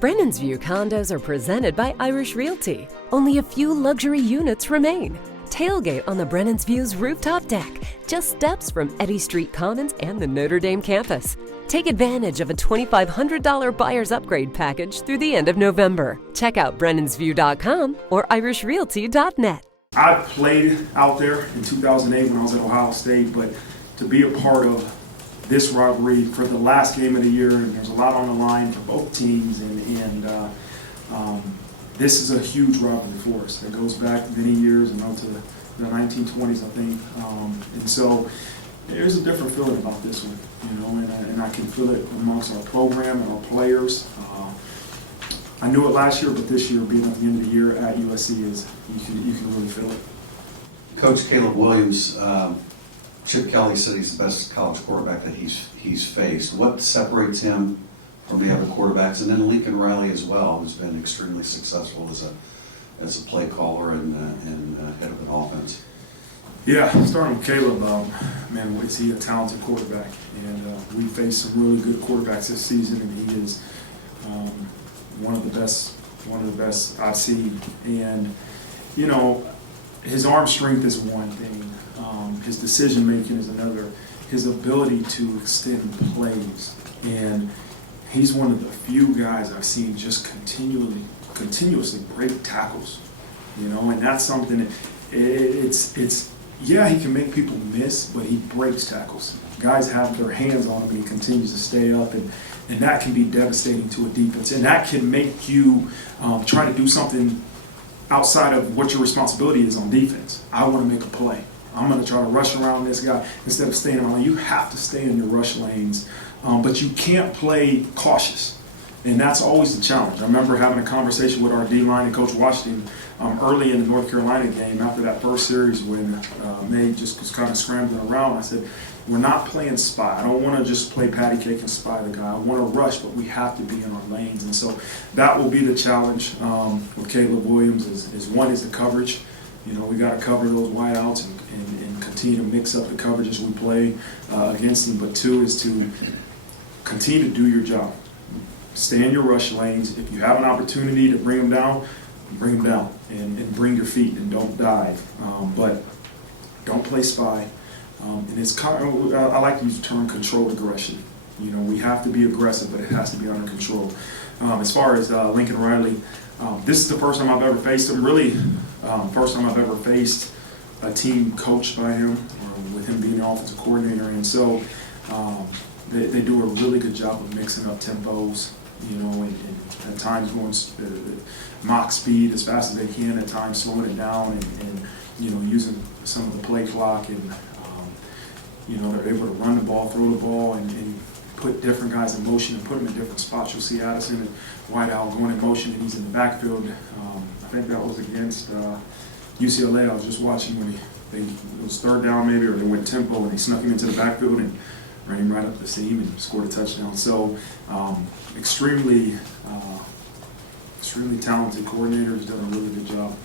Brennan's View condos are presented by Irish Realty. Only a few luxury units remain. Tailgate on the Brennan's View's rooftop deck, just steps from Eddy Street Commons and the Notre Dame campus. Take advantage of a $2,500 buyer's upgrade package through the end of November. Check out brennansview.com or irishrealty.net. I played out there in 2008 when I was at Ohio State, but to be a part of this rivalry for the last game of the year, and there's a lot on the line for both teams, and this is a huge rivalry for us. It goes back many years, and to the 1920s, I think, and so there's a different feeling about this one, and I can feel it amongst our program and our players. I knew it last year, but this year, being at the end of the year at USC, is you can really feel it. Coach Caleb Williams, Chip Kelly said he's the best college quarterback that he's faced. What separates him from the other quarterbacks? And then Lincoln Riley as well, who's been extremely successful as a play caller and head of an offense. Yeah, starting with Caleb, man, is he a talented quarterback? And we faced some really good quarterbacks this season, and he is one of the best I've seen. And his arm strength is one thing. His decision making is another. His ability to extend plays, and he's one of the few guys I've seen just continuously break tackles. And that's something. Yeah, he can make people miss, but he breaks tackles. Guys have their hands on him, and he continues to stay up, and that can be devastating to a defense, and that can make you try to do something outside of what your responsibility is on defense. I want to make a play. I'm going to try to rush around this guy instead of staying on. You have to stay in your rush lanes, but you can't play cautious, and that's always the challenge. I remember having a conversation with our D-line and Coach Washington early in the North Carolina game after that first series when May just was kind of scrambling around. I said, we're not playing spy. I don't want to just play patty cake and spy the guy. I want to rush, but we have to be in our lanes. And so that will be the challenge with Caleb Williams is one is the coverage. We got to cover those wideouts and continue to mix up the coverage as we play against them. But two is to continue to do your job. Stay in your rush lanes. If you have an opportunity to bring them down and bring your feet and don't dive. But don't play spy. And it's kind of, I like to use the term controlled aggression. We have to be aggressive, but it has to be under control. As far as Lincoln Riley, this is the first time I've ever faced him. Really, first time I've ever faced a team coached by him, with him being the offensive coordinator. And so they do a really good job of mixing up tempos, and at times going mock speed as fast as they can, at times slowing it down, and using some of the play clock, and they're able to run the ball, throw the ball, and put different guys in motion and put them in different spots. You'll see Addison and Whiteout going in motion, and he's in the backfield. I think that was against UCLA. I was just watching when it was third down maybe, or they went tempo, and they snuck him into the backfield and ran him right up the seam and scored a touchdown. So extremely talented coordinator, has done a really good job.